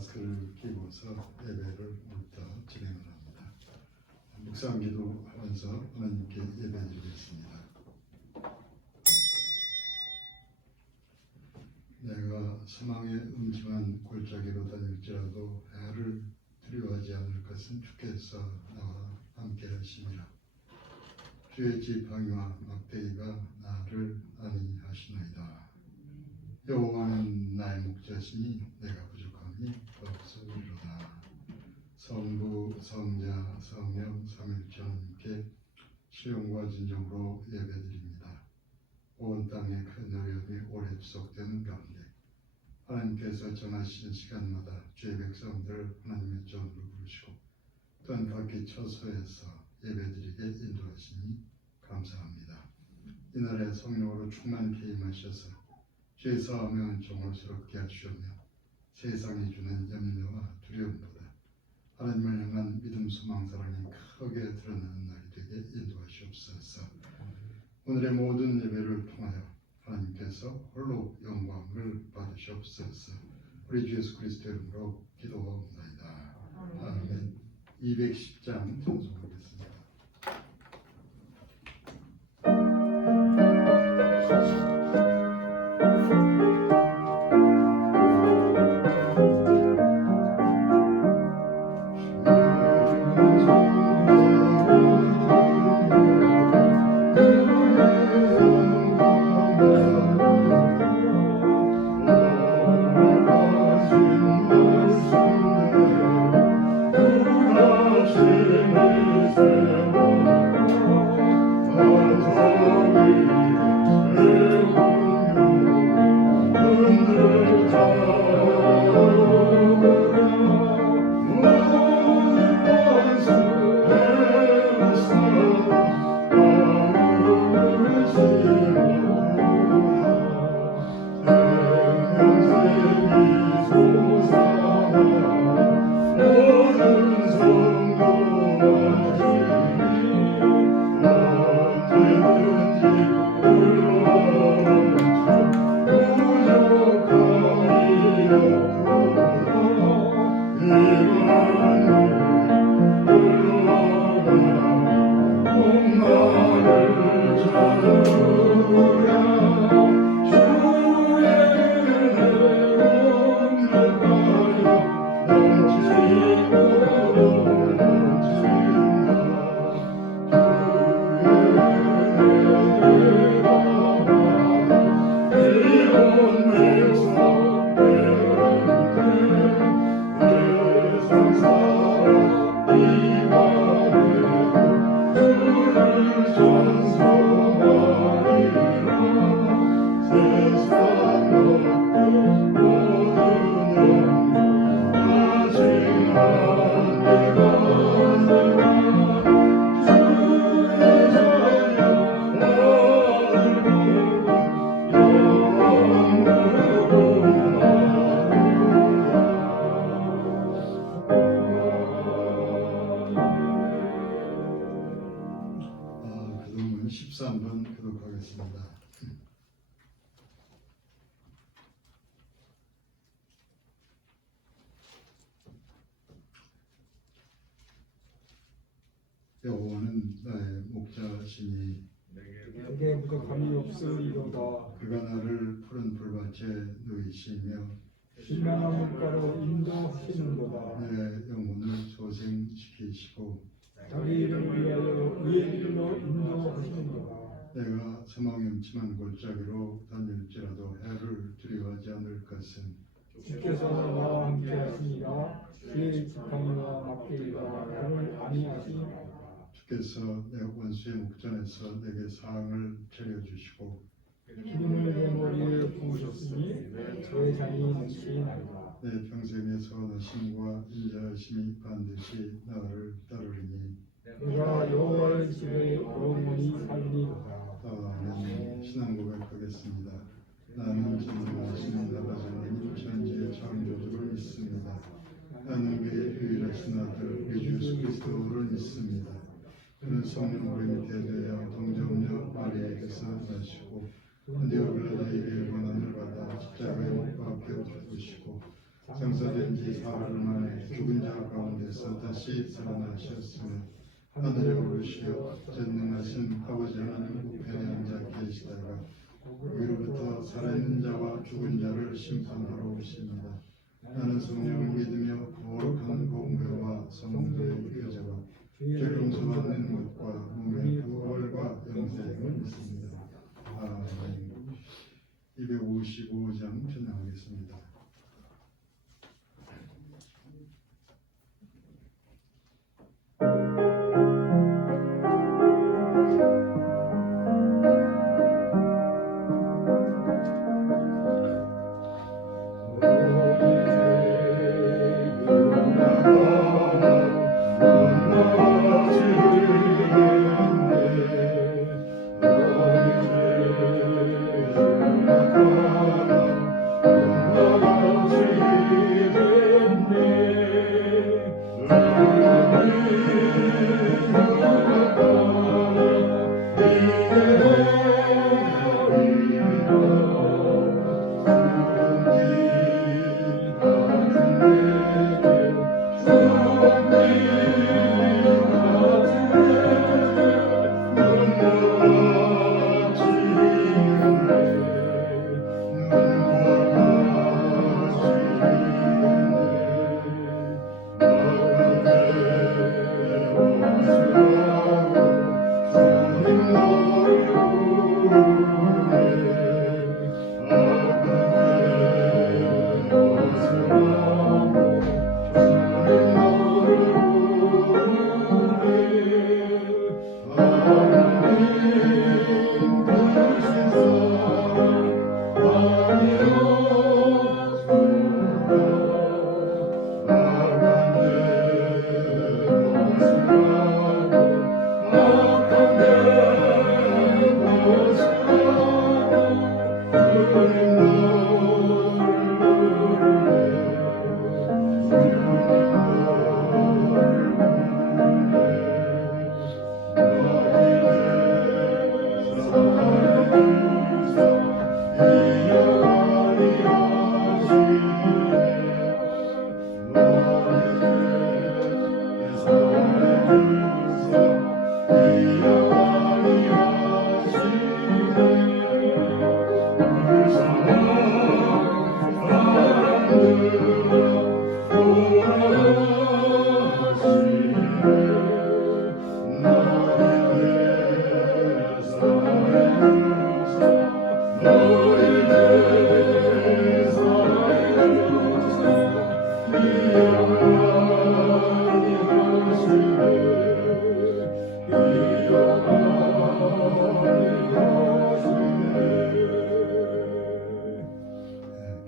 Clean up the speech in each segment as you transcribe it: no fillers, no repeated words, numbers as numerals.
마스크를 끼고서 예배를부터 진행을 합니다. 묵상기도 하면서 하나님께 예배드리겠습니다. 내가 사망의 음침한 골짜기로 다닐지라도 해를 두려워하지 않을 것은 주께서 나와 함께 하시니라. 주의 지팡이와 막대기가 나를 안위하시나이다. 여호와는 나의 목자시니 내가 부족함이 없으리로다. 성부, 성자, 성령, 삼위일체 하나님께 시온과 진정으로 예배드립니다. 온 땅의 큰 어려움이 오래 지속되는 가운데 하나님께서 정하신 시간마다 주의 백성들을 하나님의 전으로 부르시고 또한 각기 처소에서 예배드리게 인도하시니 감사합니다. 이날에 성령으로 충만케 임하셔서 주의 사함의 정을스럽게 하시오며 세상이 주는 염려와 두려움보다 하나님을 향한 믿음, 소망, 사랑이 크게 드러나는 날이 되게 인도하시옵소서. 오늘의 모든 예배를 통하여 하나님께서 홀로 영광을 받으시옵소서. 우리 주 예수 그리스도의 이름으로 기도하옵나이다. 아멘. 210장 찬송하겠습니다. 기도문 13번 교독하겠습니다. 여호와는 나의 목자시니 내게 부족함이 없으리로다. 그가 나를 푸른 풀밭에 누이시며 신명한 물가로 인도하시는도다. 내 영혼을 소생시키시고 자기 이름을 위하여 의의 길로 인도하시는도다. 내가 사망의 음침한 골짜기로 다닐지라도 해를 두려워하지 않을 것은 주께서 나와 함께 하시니라. 주의 지팡이와 막대기가 나를 안위하시니라. 주께서 내 원수의 목전에서 내게 사항을 차려주시고 기름을 내 머리에 부으셨으니 내 장이 넘치나이다. 내 평생의 선하심과 인자하심이 반드시 나를 따르리니 내가 여호와의 집에 영원히 살리로다. 아멘. 신앙 고백하겠습니다. 나는 전능하신 나라장님 천지의 창조주를 믿습니다. 나는 그의 유일하신 아들 우리 주 예수 그리스도를 믿습니다. 그는 성령 우리 밑에 대하여 동정녀 마리아에게서 나시고 본디오 빌라도에게 고난을 받아 십자가에 못 박혀 죽으시고 장사된 지 사흘 만에 죽은 자 가운데서 다시 살아나셨으며 하늘에 오르시어 전능하신 아버지 하나님 우편에 앉아 계시다가 위로부터 살아있는 자와 죽은 자를 심판하러 오십니다. 나는 성령을 믿으며 거룩한 공회와 성도의 교제와 죄 용서받는 것과 몸의 부활과 영생을 믿습니다. 아멘. 255장 전하겠습니다.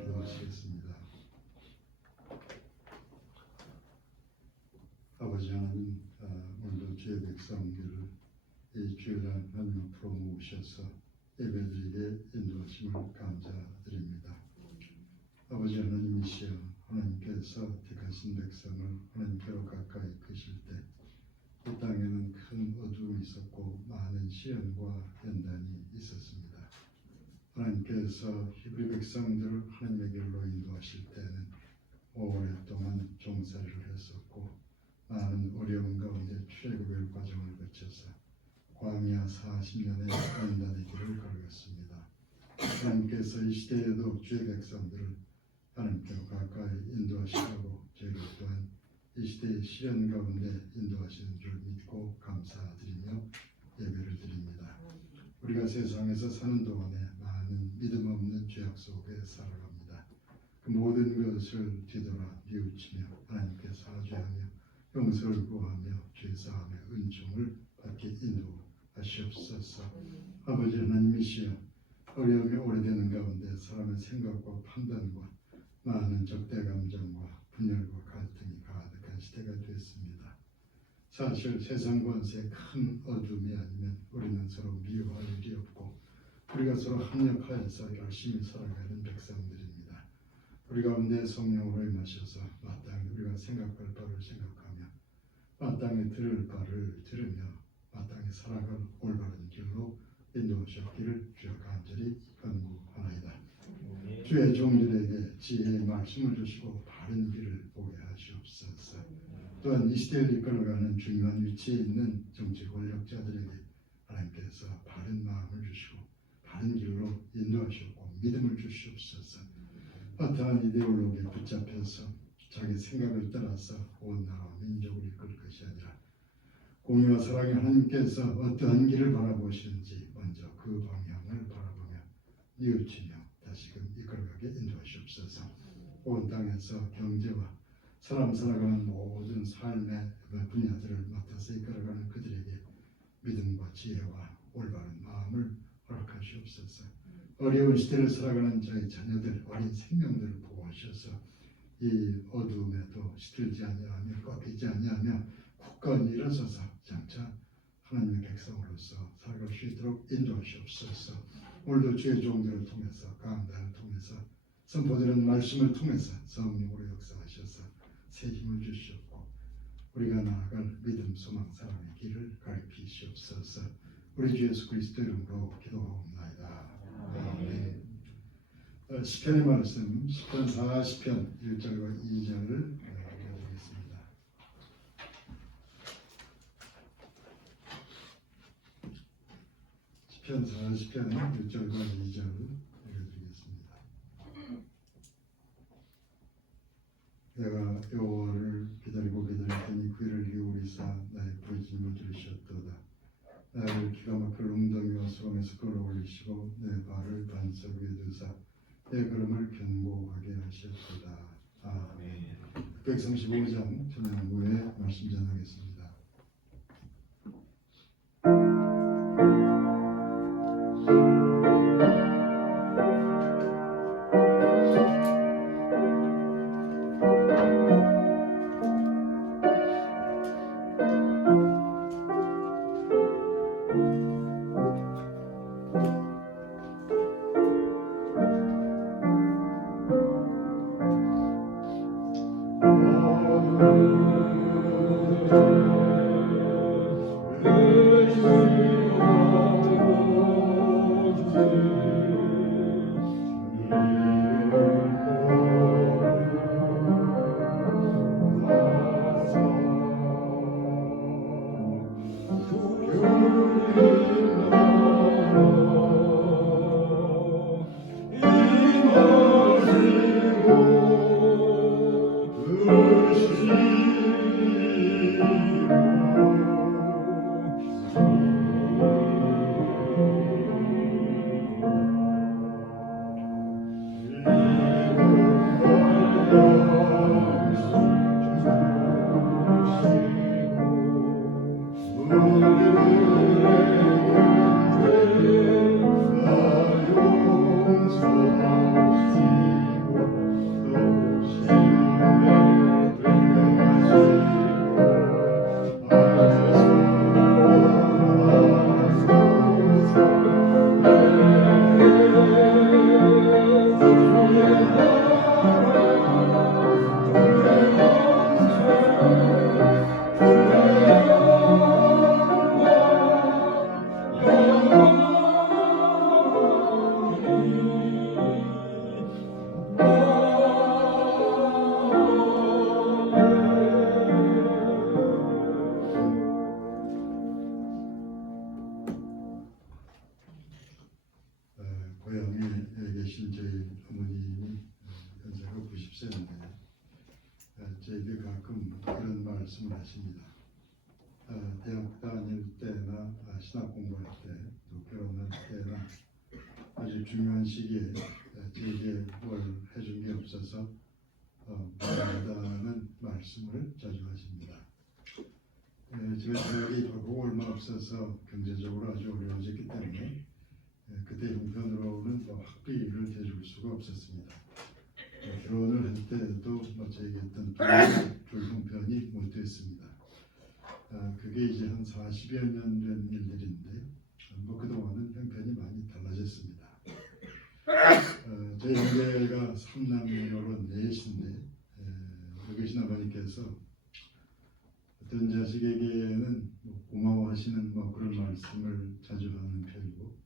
기도하시겠습니다. 아버지 하나님, 오늘도 주의 백성들을 이 주일날 하나님 앞으로 모으셔서 예배드리게 인도하심을 감사드립니다. 아버지 하나님이시여, 하나님께서 택하신 백성을 하나님께로 가까이 이끄실 때 이 땅에는 큰 어두움이 있었고 많은 시련과 연단이 있었습니다. 하나님께서 히브리 백성들을 하나님의 길로 인도하실 때는 오랫동안 종살이를 했었고 많은 어려운 가운데 출애굽의 과정을 거쳐서 광야 40년의 연단의 길을 걸었습니다. 하나님께서 이 시대에도 주의 백성들을 하나님께로 가까이 인도하시려고 저희를 또한 이 시대의 시련 가운데 인도하시는 줄 믿고 감사드리며 예배를 드립니다. 우리가 세상에서 사는 동안에 많은 믿음 없는 죄악 속에 살아갑니다. 그 모든 것을 뒤돌아 뉘우치며 하나님께 사죄하며 용서를 구하며 죄사함의 은총을 받게 인도하시옵소서. 아버지 하나님이시여, 어려움이 오래되는 가운데 사람의 생각과 판단과 많은 적대 감정과 분열과 갈등이 가득한 시대가 됐습니다. 사실 세상 권세의 큰 어둠이 아니면 우리는 서로 미워할 일이 없고 우리가 서로 합력하여서 열심히 살아가는 백성들입니다. 우리 가운데 성령을 임하셔서 마땅히 우리가 생각할 바를 생각하며 마땅히 들을 바를 들으며 마땅히 살아갈 올바른 길로 인도하셨기를 주여 간절히 간구하나이다. 주의 종들에게 지혜의 말씀을 주시고 바른 길을 보게 하시옵소서. 또한 이 시대를 이끌어가는 중요한 위치에 있는 정치 권력자들에게 하나님께서 바른 마음을 주시고 바른 길로 인도하시고 믿음을 주시옵소서. 허탄한 이데올로기에 붙잡혀서 자기 생각을 따라서 온 나라와 민족을 이끌 것이 아니라 공의와 사랑의 하나님께서 어떠한 길을 바라보시는지 먼저 그 방향을 바라보며 뉘우치며 다시금 이끌어가게 인도하시옵소서. 온 땅에서 경제와 사람 살아가는 모든 삶의 분야들을 맡아서 이끌어가는 그들에게 믿음과 지혜와 올바른 마음을 허락하시옵소서. 어려운 시대를 살아가는 저희 자녀들, 어린 생명들을 보호하셔서 이 어두움에도 시들지 아니하며 꺾이지 아니하며 굳건히 일어서서 장차 하나님의 백성으로서 살아갈 수 있도록 인도하시옵소서. 오늘도 주의 종들을 통해서 강단을 통해서 선포되는 말씀을 통해서 성령으로 역사하셔서 새 힘을 주시옵고 우리가 나아갈 믿음, 소망, 사랑의 길을 가르치시옵소서. 우리 주 예수 그리스도 이름으로 기도하옵나이다. 아멘. 시편의 말씀 시편 40편 1절과 2절을 읽어드리겠습니다. 시편 40편 1절과 2절 읽어드리겠습니다. 내가 여호와를 기다리고 기다렸더니 귀를 기울이사 나의 부르짖음을 들으셨도다. 나를 기가 막힐 웅덩이와 수렁에서 끌어올리시고 내 발을 반석 위에 두사 내 걸음을 견고하게 하셨도다. 아멘. 135장 찬양 후에 말씀 전하겠습니다. 고향에 계신 저희 어머님이 연세가 90세인데 저희들 가끔 이런 말씀을 하십니다. 대학 다닐 때나 신학 공부할 때, 또 결혼할 때나 아주 중요한 시기에 저에게 뭘 해준 게 없어서 미안하다는 말씀을 자주 하십니다. 저희 대학이 결국 얼마 없어서 경제적으로 아주 어려워졌기 때문에 그때 형편으로는 학비를 대줄 수가 없었습니다. 결혼을 할 때도 저에게 어떤 줄 형편이 못 됐습니다. 그게 이제 한 40여 년 된 일들인데 그동안은 형편이 많이 달라졌습니다. 저희 형제가 3남매로 넷인데 여기 계신 아버님께서 어떤 자식에게는 고마워하시는 그런 말씀을 자주 하는 편이고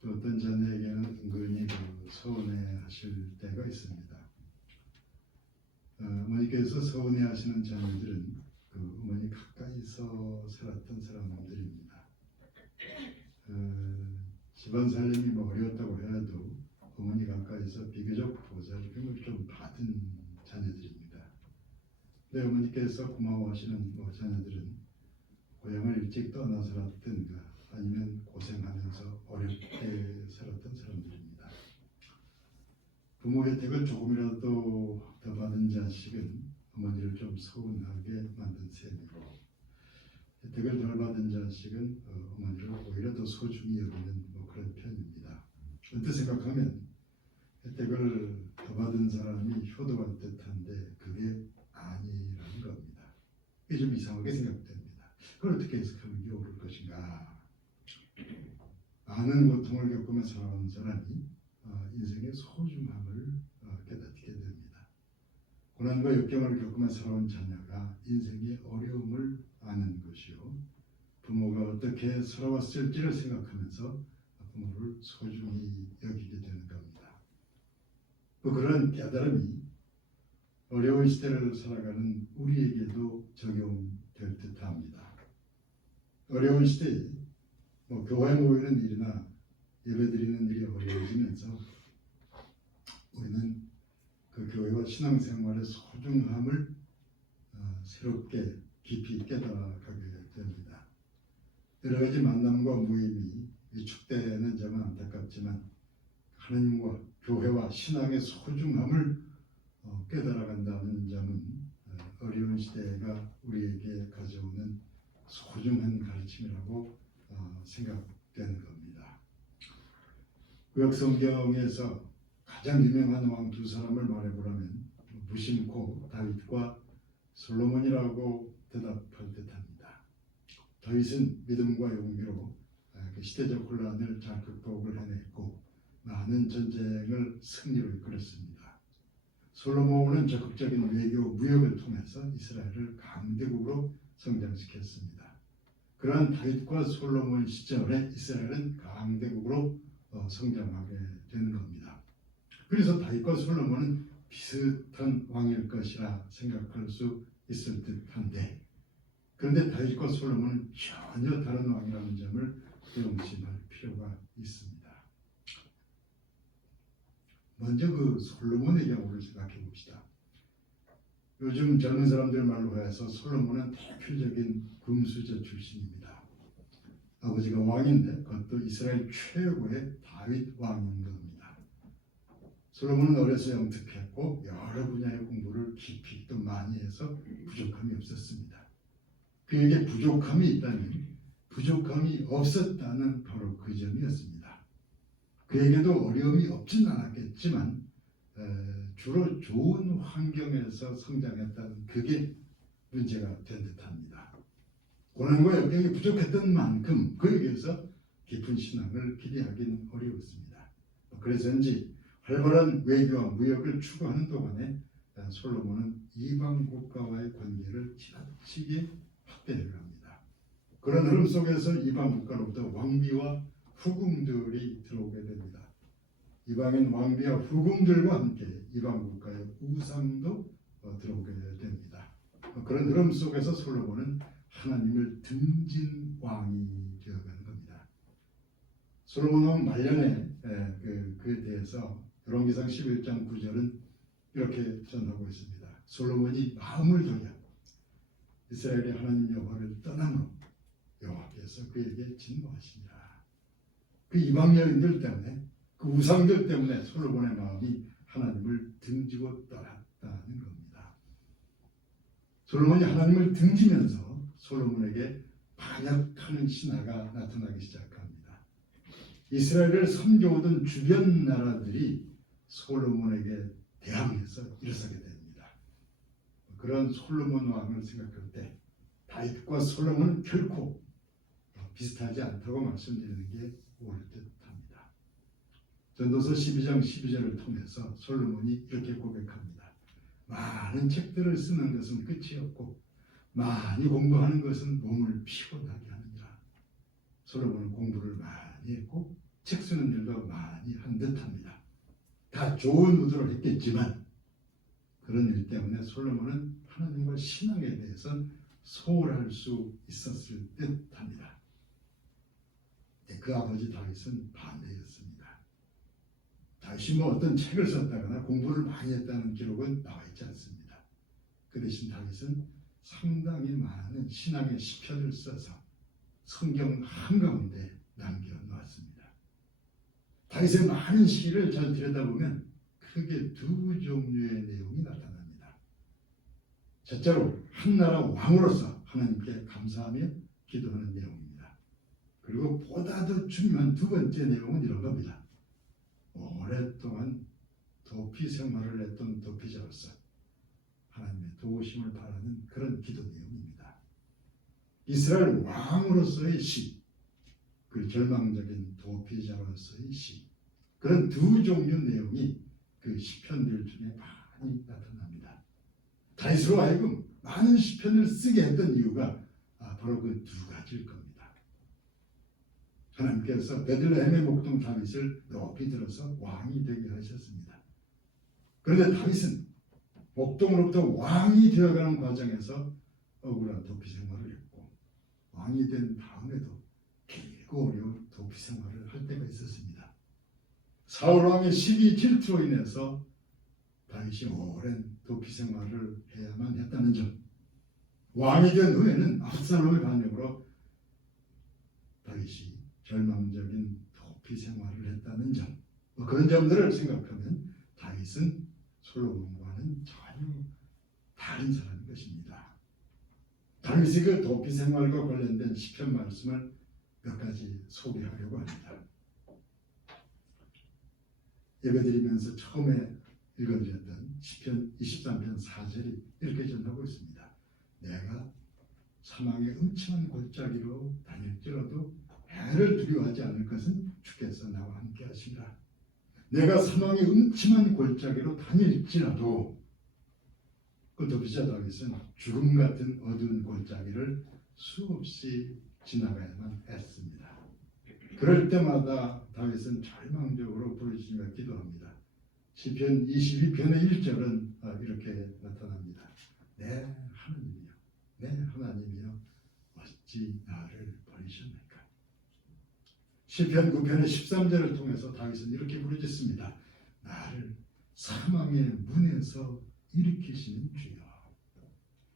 또 어떤 자녀에게는 은근히 서운해하실 때가 있습니다. 어머니께서 서운해하시는 자녀들은 그 어머니 가까이서 살았던 사람들입니다. 집안 살림이 뭐 어려웠다고 해도 어머니 가까이서 비교적 보살핌을 좀 받은 자녀들입니다. 근데 어머니께서 고마워하시는 자녀들은 고향을 일찍 떠나 살았든가 아니면 고생하면서 어렵게 살았던 사람들입니다. 부모 혜택을 조금이라도 더 받은 자식은 어머니를 좀 서운하게 만든 셈이고, 혜택을 덜 받은 자식은 어머니를 오히려 더 소중히 여기는 그런 편입니다. 언뜻 생각하면 혜택을 더 받은 사람이 효도할 듯한데 그게 아니라는 겁니다. 이게 좀 이상하게 생각됩니다. 그걸 어떻게 해석하는 게 옳을 것인가? 많은 고통을 겪으며 살아온 사람이 인생의 소중함을 깨닫게 됩니다. 고난과 역경을 겪으며 살아온 자녀가 인생의 어려움을 아는 것이요, 부모가 어떻게 살아왔을지를 생각하면서 부모를 소중히 여기게 되는 겁니다. 그런 깨달음이 어려운 시대를 살아가는 우리에게도 적용될 듯합니다. 어려운 시대에 교회 모이는 일이나 예배드리는 일이 어려워지면서 우리는 그 교회와 신앙생활의 소중함을 새롭게 깊이 깨달아가게 됩니다. 여러 가지 만남과 모임이 위축되는 점은 안타깝지만 하나님과 교회와 신앙의 소중함을 깨달아간다는 점은 어려운 시대가 우리에게 가져오는 소중한 가르침이라고 생각되는 겁니다. 구약 성경에서 가장 유명한 왕 두 사람을 말해보라면 무심코 다윗과 솔로몬이라고 대답할 듯합니다. 다윗은 믿음과 용기로 그 시대적 혼란을 잘 극복을 해냈고 많은 전쟁을 승리로 이끌었습니다. 솔로몬은 적극적인 외교, 무역을 통해서 이스라엘을 강대국으로 성장시켰습니다. 그러한 다윗과 솔로몬 시절에 이스라엘은 강대국으로 성장하게 되는 겁니다. 그래서 다윗과 솔로몬은 비슷한 왕일 것이라 생각할 수 있을 듯한데, 그런데 다윗과 솔로몬은 전혀 다른 왕이라는 점을 명심할 필요가 있습니다. 먼저 그 솔로몬의 경우를 생각해 봅시다. 요즘 젊은 사람들 말로 해서 솔로몬은 대표적인 금수저 출신입니다. 아버지가 왕인데 그것도 이스라엘 최고의 다윗 왕인 겁니다. 솔로몬은 어려서 영특했고 여러 분야의 공부를 깊이 또 많이 해서 부족함이 없었습니다. 그에게 부족함이 있다면 부족함이 없었다는 바로 그 점이었습니다. 그에게도 어려움이 없진 않았겠지만 주로 좋은 환경에서 성장했다는 그게 문제가 된 듯합니다. 고난과 역경이 부족했던 만큼 그에게서 깊은 신앙을 기대하기는 어려웠습니다. 그래서인지 활발한 외교와 무역을 추구하는 동안에 솔로몬은 이방 국가와의 관계를 지나치게 확대해 갑니다. 그런 흐름 속에서 이방 국가로부터 왕비와 후궁들이 들어오게 됩니다. 이방인 왕비와 후궁들과 함께 이방 국가의 우상도 들어오게 됩니다. 그런 흐름 속에서 솔로몬은 하나님을 등진 왕이 되어가는 겁니다. 솔로몬 왕 말년에 그에 대해서 열왕기상 11장 9절은 이렇게 전하고 있습니다. 솔로몬이 마음을 돌려 이스라엘의 하나님 여호와를 떠남으로 여호와께서 그에게 진노하시니라. 그 이방 여인들 때문에, 그 우상들 때문에 솔로몬의 마음이 하나님을 등지고 떠났다는 겁니다. 솔로몬이 하나님을 등지면서 솔로몬에게 반역하는 신하가 나타나기 시작합니다. 이스라엘을 섬겨오던 주변 나라들이 솔로몬에게 대항해서 일어서게 됩니다. 그런 솔로몬 왕을 생각할 때 다윗과 솔로몬은 결코 비슷하지 않다고 말씀드리는 게 옳을 듯합니다. 전도서 12장 12절을 통해서 솔로몬이 이렇게 고백합니다. 많은 책들을 쓰는 것은 끝이 없고 많이 공부하는 것은 몸을 피곤하게 하느니라. 솔로몬은 공부를 많이 했고 책 쓰는 일도 많이 한 듯합니다. 다 좋은 의도를 했겠지만 그런 일 때문에 솔로몬은 하나님과 신앙에 대해서 소홀할 수 있었을 듯합니다. 그 아버지 다윗은 반대였습니다. 다윗이 뭐 어떤 책을 썼다거나 공부를 많이 했다는 기록은 나와 있지 않습니다. 그 대신 다윗은 상당히 많은 신앙의 시편을 써서 성경 한가운데 남겨놓았습니다. 다윗의 많은 시를 잘 들여다보면 크게 두 종류의 내용이 나타납니다. 첫째로 한 나라 왕으로서 하나님께 감사하며 기도하는 내용입니다. 그리고 보다 더 중요한 두 번째 내용은 이런 겁니다. 오랫동안 도피 생활을 했던 도피자로서 하나님의 도우심을 바라는 그런 기도 내용입니다. 이스라엘 왕으로서의 시, 그 절망적인 도피자로서의 시, 그런 두 종류 내용이 그 시편들 중에 많이 나타납니다. 다윗으로 하여금 많은 시편을 쓰게 했던 이유가 바로 그 두 가지일 겁니다. 하나님께서 베들레헴의 목동 다윗을 높이 들어서 왕이 되게 하셨습니다. 그런데 다윗은 목동으로부터 왕이 되어가는 과정에서 억울한 도피 생활을 했고, 왕이 된 다음에도 길고 어려운 도피 생활을 할 때가 있었습니다. 사울 왕의 시기 질투로 인해서 다윗이 오랜 도피 생활을 해야만 했다는 점, 왕이 된 후에는 압살롬의 반역으로 다윗이 절망적인 도피 생활을 했다는 점, 그런 점들을 생각하면 다윗은 솔로몬과는 전혀 다른 사람인 것입니다. 다윗이 그 도피 생활과 관련된 시편 말씀을 몇 가지 소개하려고 합니다. 예배드리면서 처음에 읽어드렸던 시편 23편 4절이 이렇게 전하고 있습니다. 내가 사망의 음침한 골짜기로 다닐지라도 해를 두려워하지 않을 것은 주께서 나와 함께 하시라. 내가 사망의 음침한 골짜기로 다닐지라도, 그 도피자 다윗은 죽음 같은 어두운 골짜기를 수없이 지나가야만 했습니다. 그럴 때마다 다윗은 절망적으로 부르짖으며 기도합니다. 시편 22편의 1절은 이렇게 나타납니다. 내 하나님이여, 내 하나님이여, 어찌 나를 버리셨나이까. 시편 9편의 13절을 통해서 다윗은 이렇게 부르짖습니다. 나를 사망의 문에서 일으키시는 주여.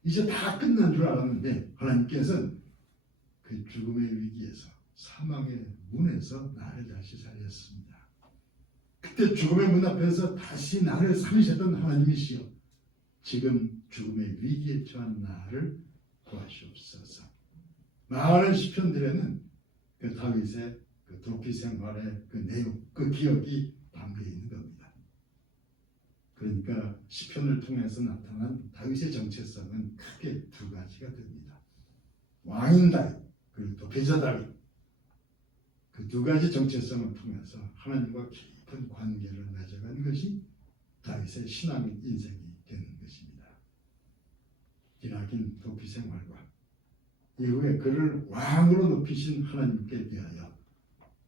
이제 다 끝난 줄 알았는데 하나님께서는 그 죽음의 위기에서, 사망의 문에서 나를 다시 살렸습니다. 그때 죽음의 문 앞에서 다시 나를 살리셨던 하나님이시여, 지금 죽음의 위기에 처한 나를 구하시옵소서. 많은 시편들에는 그 다윗의 그 도피 생활의 그 내용, 그 기억이 담겨 있는 겁니다. 그러니까 시편을 통해서 나타난 다윗의 정체성은 크게 두 가지가 됩니다. 왕인 다윗, 그리고 도피자 다윗, 그 두 가지 정체성을 통해서 하나님과 깊은 관계를 맺어간 것이 다윗의 신앙 인생이 되는 것입니다. 기나긴 도피 생활과 이후에 그를 왕으로 높이신 하나님께 대하여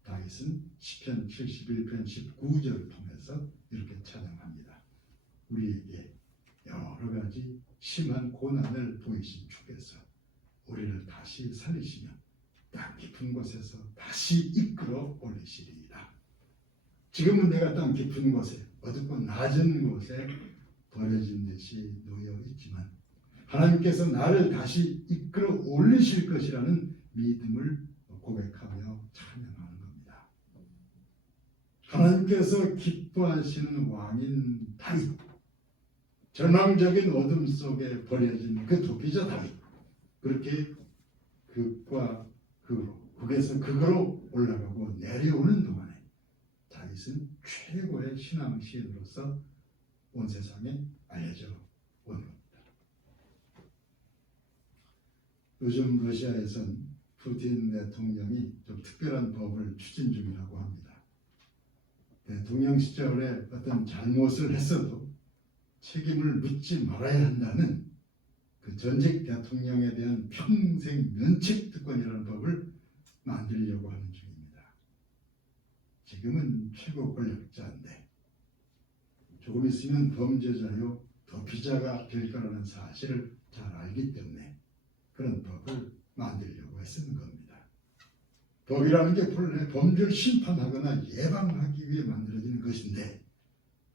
다윗은 시편 71편 19절을 통해서 이렇게 찬양합니다. 우리에게 여러 가지 심한 고난을 보이신 주께서 우리를 다시 살리시며 땅 깊은 곳에서 다시 이끌어 올리시리이다. 지금은 내가 땅 깊은 곳에, 어둡고 낮은 곳에 버려진 듯이 놓여 있지만 하나님께서 나를 다시 이끌어 올리실 것이라는 믿음을 고백하며 찬양하는 겁니다. 하나님께서 기뻐하시는 왕인 다윗, 절망적인 어둠 속에 버려진 그 도피자 다윗, 그렇게 극에서 극으로 올라가고 내려오는 동안에 다윗은 최고의 신앙 시인으로서 온 세상에 알려져 온 겁니다. 요즘 러시아에선 푸틴 대통령이 좀 특별한 법을 추진 중이라고 합니다. 대통령 시절에 어떤 잘못을 했어도 책임을 묻지 말아야 한다는 그 전직 대통령에 대한 평생 면책 특권이라는 법을 만들려고 하는 중입니다. 지금은 최고 권력자인데 조금 있으면 범죄자요 도피자가 될 거라는 사실을 잘 알기 때문에 그런 법을 만들려고 애쓰는 겁니다. 법이라는 게 본래 범죄를 심판하거나 예방하기 위해 만들어지는 것인데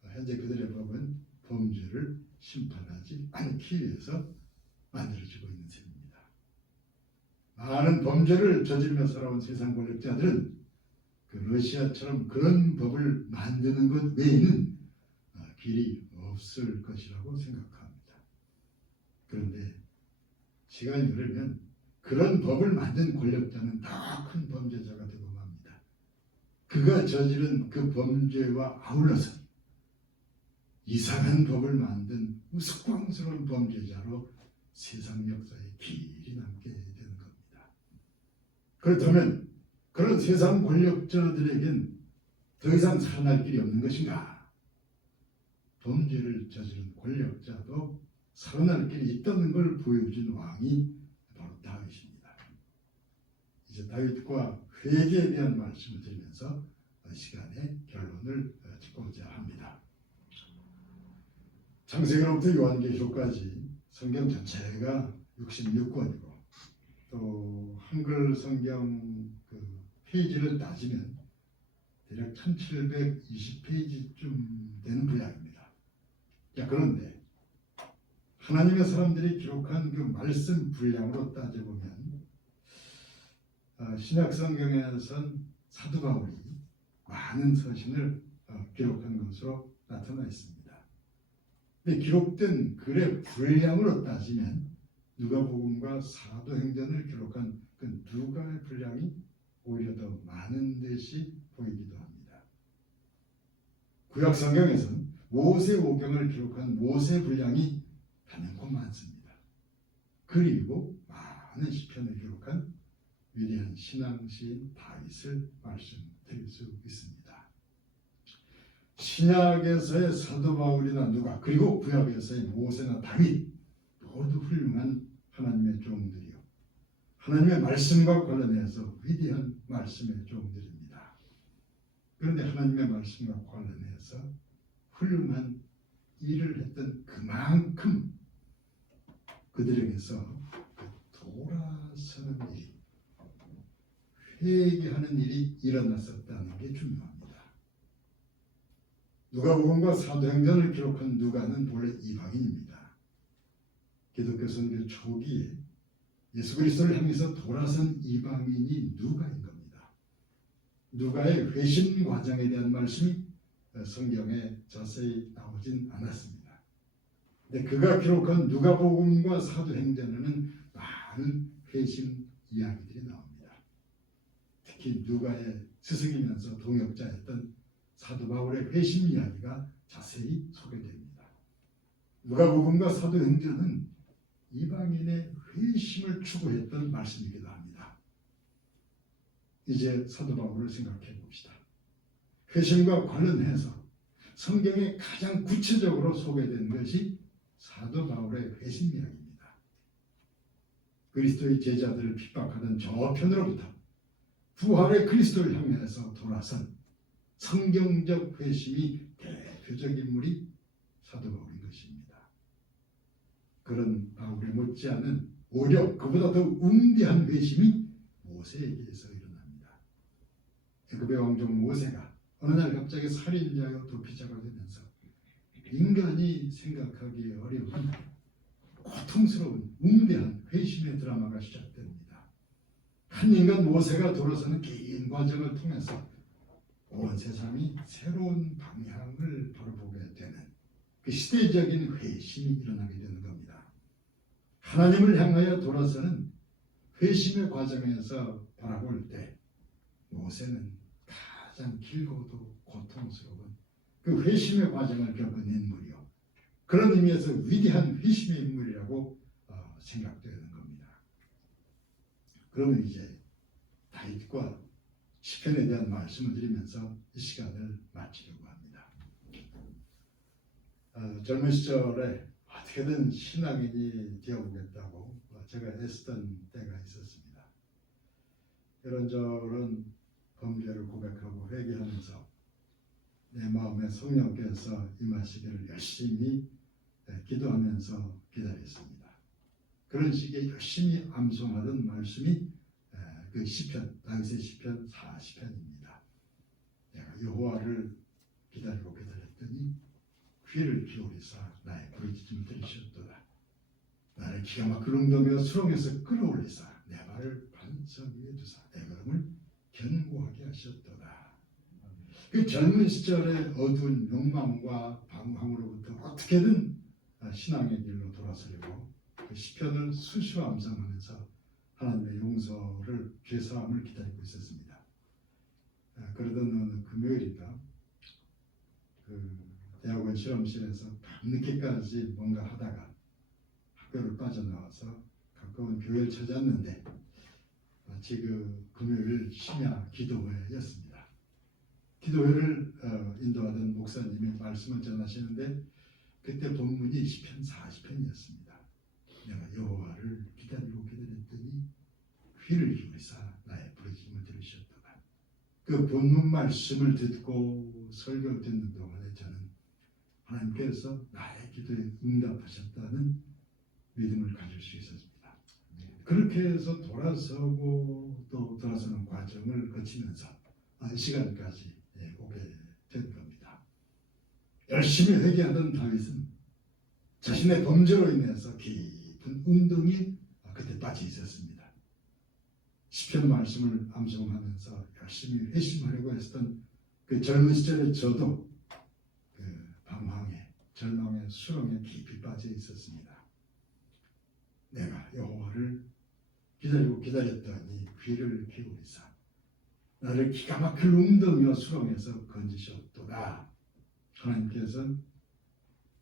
현재 그들의 법은 범죄를 심판하지 않기 위해서 만들어지고 있는 셈입니다. 많은 범죄를 저지르며 살아온 세상 권력자들은 그 러시아처럼 그런 법을 만드는 것 외에는 길이 없을 것이라고 생각합니다. 그런데 시간이 흐르면 그런 법을 만든 권력자는 더 큰 범죄자가 되고 맙니다. 그가 저지른 그 범죄와 아울러서 이상한 법을 만든 우스꽝스러운 범죄자로 세상 역사에 길이 남게 되는 겁니다. 그렇다면 그런 세상 권력자들에겐 더 이상 살아날 길이 없는 것인가? 범죄를 저지른 권력자도 살아날 길이 있다는 걸 보여준 왕이 바로 다윗입니다. 이제 다윗과 회개에 대한 말씀을 드리면서 시간에 결론을 짓고자 합니다. 창세기로부터 요한계시록까지 성경 전체가 66권이고 또 한글 성경 그 페이지를 따지면 대략 1720페이지쯤 되는 분량입니다. 자, 그런데 하나님의 사람들이 기록한 그 말씀 분량으로 따져보면 신약 성경에선 사도 바울이 많은 서신을 기록한 것으로 나타나 있습니다. 근데 기록된 글의 분량으로 따지면 누가복음과 사도행전을 기록한 그 누가의 분량이 오히려 더 많은 듯이 보이기도 합니다. 구약 성경에서는 모세오경을 기록한 모세 분량이 단연코 많습니다. 그리고 많은 시편을 기록한 위대한 신앙시인 다윗을 말씀드릴 수 있습니다. 신약에서의 사도 바울이나 누가 그리고 구약에서의 모세나 다윗 모두 훌륭한 하나님의 종들이요 하나님의 말씀과 관련해서 위대한 말씀의 종들입니다. 그런데 하나님의 말씀과 관련해서 훌륭한 일을 했던 그만큼 그들에게서 돌아서는 일이 회개하는 일이 일어났었다는 게 중요합니다. 누가복음과 사도행전을 기록한 누가는 본래 이방인입니다. 기독교 선교 초기에 예수 그리스도를 향해서 돌아선 이방인이 누가인 겁니다. 누가의 회심 과정에 대한 말씀이 성경에 자세히 나오진 않았습니다. 근데 그가 기록한 누가복음과 사도행전에는 많은 회심 이야기들이 나옵니다. 특히 누가의 스승이면서 동역자였던 사도 바울의 회심 이야기가 자세히 소개됩니다. 누가복음과 사도행전은 이방인의 회심을 추구했던 말씀이기도 합니다. 이제 사도 바울을 생각해 봅시다. 회심과 관련해서 성경에 가장 구체적으로 소개된 것이 사도 바울의 회심 이야기입니다. 그리스도의 제자들을 핍박하던 저편으로부터 부활의 그리스도를 향해서 돌아선 성경적 회심이 대표적 인물이 사도 바울인 것입니다. 그런 바울에 못지않은 오히려 그보다 더 웅대한 회심이 모세에게서 일어납니다. 애굽의 왕족 모세가 어느 날 갑자기 살인자요 도피자가 되면서 인간이 생각하기 어려운 고통스러운 웅대한 회심의 드라마가 시작됩니다. 한 인간 모세가 돌아서는 긴 과정을 통해서 온 세상이 새로운 방향을 바로 보게 되는 그 시대적인 회심이 일어나게 되는 겁니다. 하나님을 향하여 돌아서는 회심의 과정에서 바라볼 때 모세는 가장 길고도 고통스러운 그 회심의 과정을 겪은 인물이요. 그런 의미에서 위대한 회심의 인물이라고 생각되는 겁니다. 그러면 이제 다윗과 시편에 대한 말씀을 드리면서 이 시간을 마치려고 합니다. 젊은 시절에 어떻게든 신앙인이 되어보겠다고 제가 애쓰던 때가 있었습니다. 이런저런 범죄를 고백하고 회개하면서 내 마음에 성령께서 임하시기를 열심히 기도하면서 기다렸습니다. 그런 식의 열심히 암송하던 말씀이 그 시편, 다윗의 시편 40편입니다. 내가 여호와를 기다리고 기다렸더니 귀를 기울이사 나의 부르짖음을 들으셨도다. 나를 기가 막힐 웅덩이와 수렁에서 끌어올리사 내 발을 반석 위에 두사 내 걸음을 견고하게 하셨도다. 그 젊은 시절의 어두운 욕망과 방황으로부터 어떻게든 신앙의 길로 돌아서려고 그 시편을 수시로 암송하면서 하나님의 용서를, 죄사함을 기다리고 있었습니다. 그러던 어느 금요일인가 그 대학원 실험실에서 밤늦게까지 뭔가 하다가 학교를 빠져나와서 가까운 교회를 찾았는데 마치 그 금요일 심야 기도회였습니다. 기도회를 인도하던 목사님이 말씀을 전하시는데 그때 본문이 시편 40편이었습니다. 내가 여호와를 기다리고 기다렸더니 귀를 기울이사 나의 부르짖음을 들으셨도다. 그 본문 말씀을 듣고 설교 듣는 동안에 저는 하나님께서 나의 기도에 응답하셨다는 믿음을 가질 수 있었습니다. 그렇게 해서 돌아서고 또 돌아서는 과정을 거치면서 이 시간까지 오게 된 겁니다. 열심히 회개하던 다윗은 자신의 범죄로 인해서 깊은 운동이 그때 빠져 있었습니다. 시편 말씀을 암송하면서 열심히 회심하려고 했던 그 젊은 시절의 저도 그 방황에, 절망의 수렁에 깊이 빠져 있었습니다. 내가 여호와를 기다리고 기다렸더니 귀를 기울이사 나를 기가 막힐 웅덩이와 수렁에서 건지셨도다. 하나님께서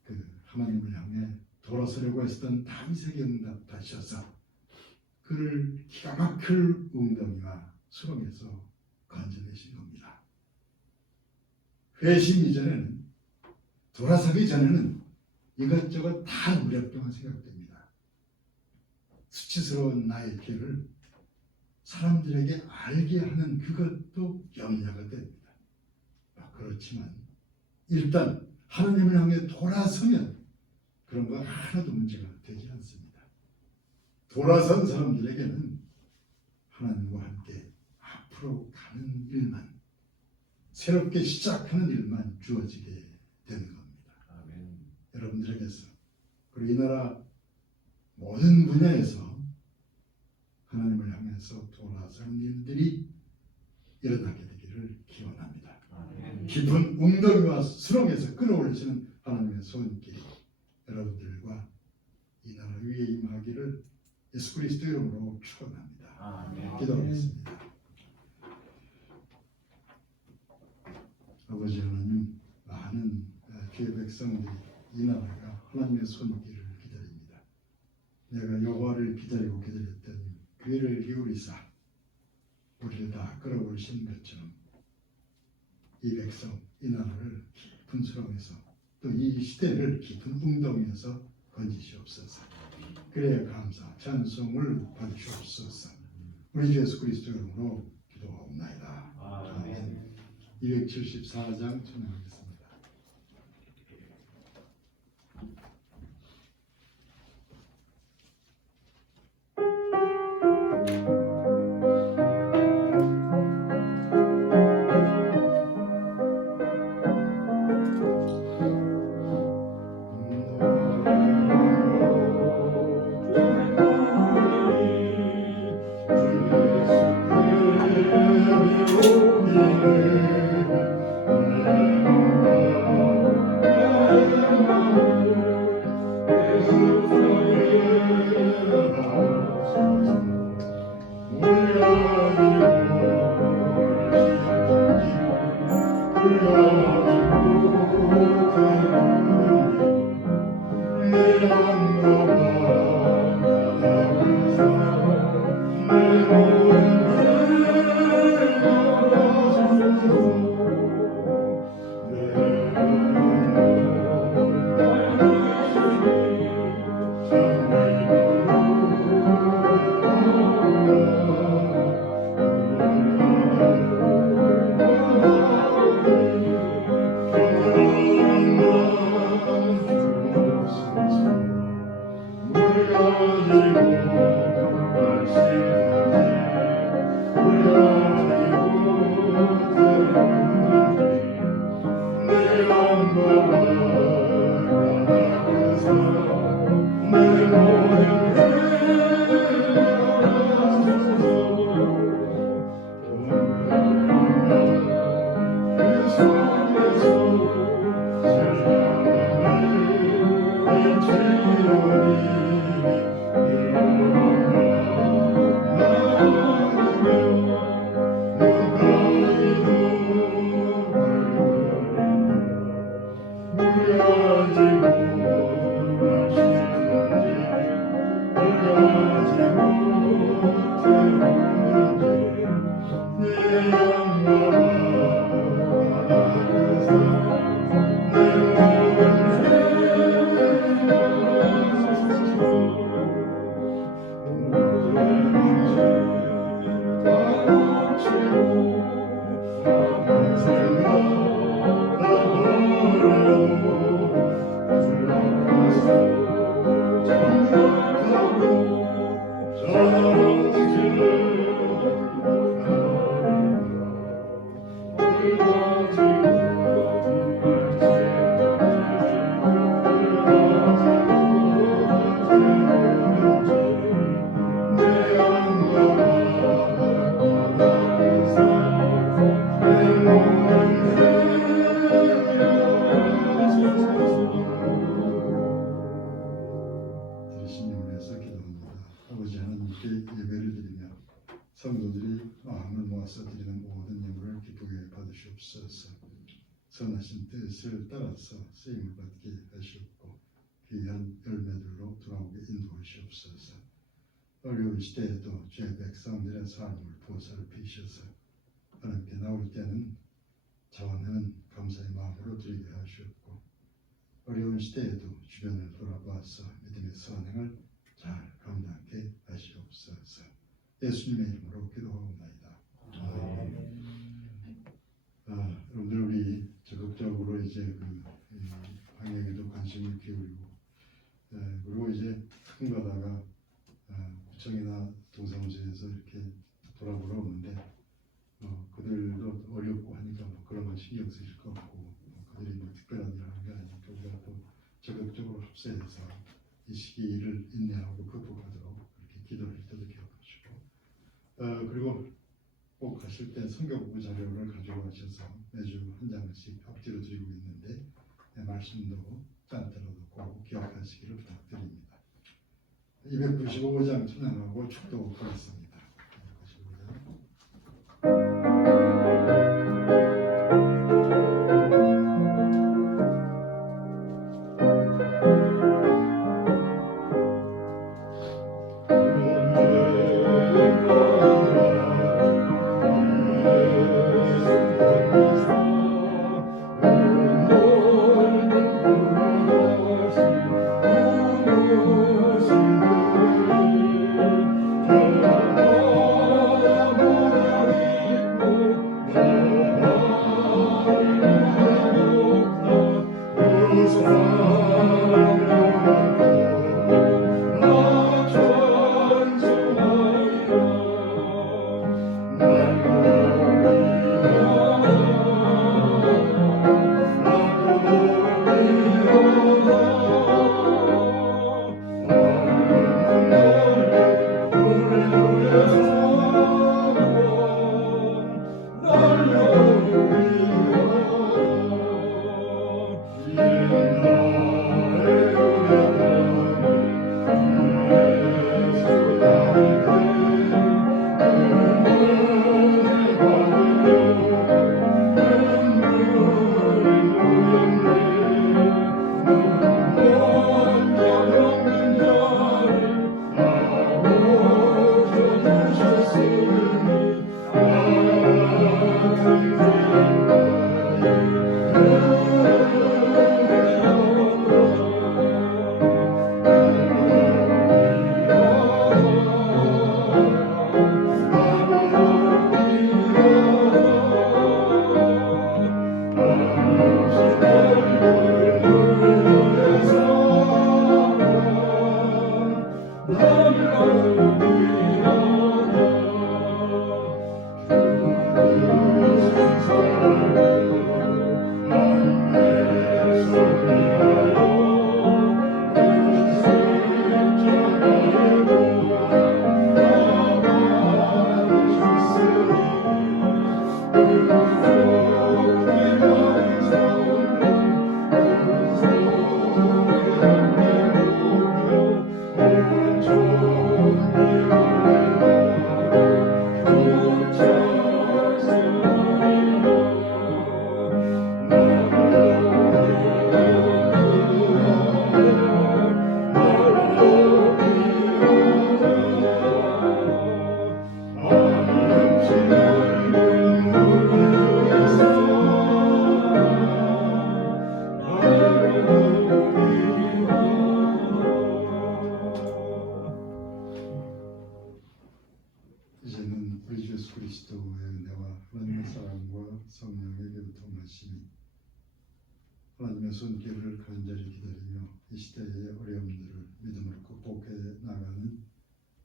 그 하나님을 향해 돌아서려고 했던 다윗에게 응답하셔서 그를 기가 막힐 웅덩이와 수렁에서 건져내신 겁니다. 회심 이전에는, 돌아서기 전에는 이것저것 다 무력경한 생각됩니다. 수치스러운 나의 길을 사람들에게 알게 하는 그것도 염려가 됩니다. 그렇지만 일단 하나님을 향해 돌아서면 그런 거 하나도 문제가 되지 않습니다. 돌아선 사람들에게는 하나님과 함께 앞으로 가는 일만, 새롭게 시작하는 일만 주어지게 되는 겁니다. 아멘. 여러분들에게서, 그리고 이 나라 모든 분야에서 하나님을 향해서 돌아서는 일들이 일어나게 되기를 기원합니다. 아멘. 깊은 웅덩이와 수렁에서 끌어올리시는 하나님의 손길이 여러분들과 이 나라 위에 임하기를 예수 그리스도 이름으로 축원합니다. 아멘. 기도하겠습니다. 아버지 하나님, 많은 교회 백성들이 이 나라가 하나님의 손길을 기다립니다. 내가 여호와를 기다리고 기다렸더니 귀를 기울이사 우리를 다 끌어올리신 것처럼 이 백성, 이 나라를 깊은 수렁에서 또 이 시대를 깊은 웅덩이에서 건지시옵소서. 그래야 감사, 찬송을 받으시옵소서. 우리 주 예수 그리스도 이름으로 기도하옵나이다. 아멘. 274장 찬양하겠습니다. 주 예수 그리스도 들으신 위해서 기도합니다. 아버지 하나님께 예배를 드리며 성도들이 마음을 모아서 드리는 모든 예물을 기쁘게 받으시옵소서. 선하신 뜻을 따라서 쓰임을 받게 하시옵고 귀한 열매들로 돌아오게 인도하시옵소서. 어려운 시대에도 죄 백성들의 삶을 보살피셔서 하나님께 나올 때는 자원하는 감사의 마음으로 드리게 하시옵고 어려운 시대에도 주변을 돌아보아서 믿음의 선행을 잘 감당하게 하시옵소서. 예수님의 이름으로 기도하옵나이다. 여러분들 우리 적극적으로 이제 방역에도 관심을 기울이고 그리고 이제 가끔 가다가 구청이나 동사무소에서 이렇게 돌아보러 오는데 그들도 어렵고 하니까 그런 건 신경 쓰실 거 없고 그들이 특별한 일을 하는 게 아니니까 우리가 또 적극적으로 합세해서 이 시기를 인내하고 극복하도록 그렇게 기도를 때도 기억하시고 그리고 꼭 가실 때 성경공부 자료를 가지고 가셔서 매주 한 장씩 앞뒤로 드리고 있는데 말씀도 딴때로도 꼭 기억하시기를 부탁드립니다. 295장 찬양하고 축도하겠습니다. 295장. 하나님의 손길을 간절히 기다리며 이 시대의 어려움들을 믿음으로 극복해 나가는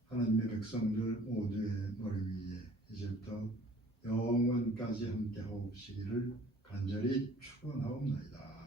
하나님의 백성들 모두의 머리 위에 이제부터 영원까지 함께 하옵시기를 간절히 축원하옵나이다.